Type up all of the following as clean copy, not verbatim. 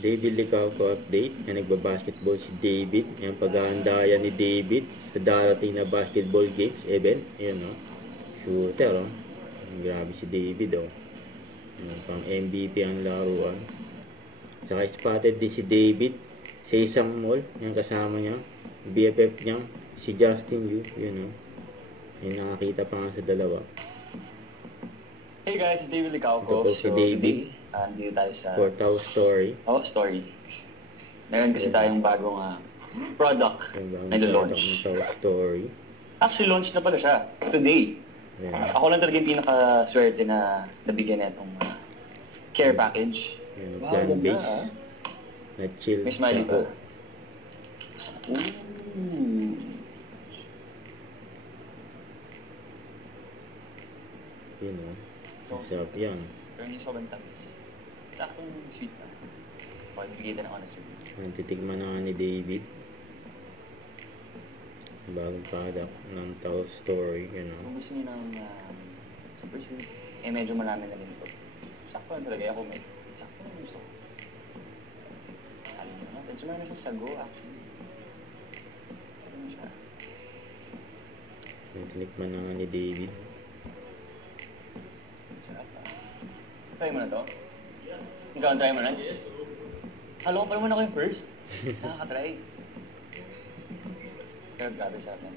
David Licauco update na nagbabasketball si David. Yung paghahanda yan ni David sa darating na basketball games event. Ayan o. Shooter o. Grabe si David o. Pang MVP ang laruan. Saka spotted din si David sa isang mall. Yung kasama niya. BFF niya. Si Justin Yu. Yun o. Yung nakakita pa nga sa dalawa. Hey guys, David Licauco. Ito si David. Dito tayo sa... Courthouse Story. Oh, story. Meron kasi tayong bagong product na launch. Courthouse Story. Actually, launch na pala siya. Today. Yeah. Ako lang talaga yung pinaka-swerte na nabigyan na itong care package. Wow, Plant-based. Na chill. May smiley pa. Yun o. Masarap yan. Pero hindi sobrang tamis. Saktong sweet na. Pagbigay na ng honest review. Titikman na nga ni David. Bagong product ng Tower Story. Yun o. Kung gusto niyo ng super sweet, medyo marami na rin ito. Sakto na talaga. Ako may sakto na gusto ko. Alam mo natin. So meron na siya sago actually. Ano na siya? Tinikman na nga ni David. Try mo na to? Yes. Ikaw, try mo na? Yes. Hello, pa naman ako yung first. Nakaka-try. Pero grabe sa atin.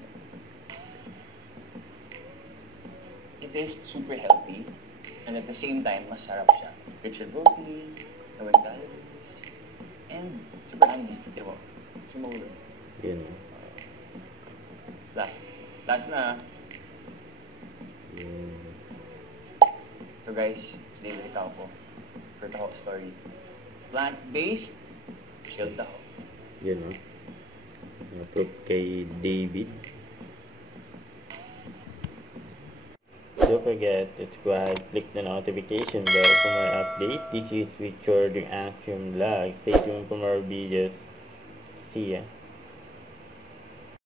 It tastes super healthy. And at the same time, masarap siya. Rich in protein, low in calories, and super handy. Diba? Sumulong. Yun o. Last na. So guys, it's David Licauco for the Hot Story. Plant-based, shield taho. Yun o. Approve kay David. Don't forget to subscribe, click the notification bell for more update. This is Richard Action Vlog. Stay tuned for more videos. See ya.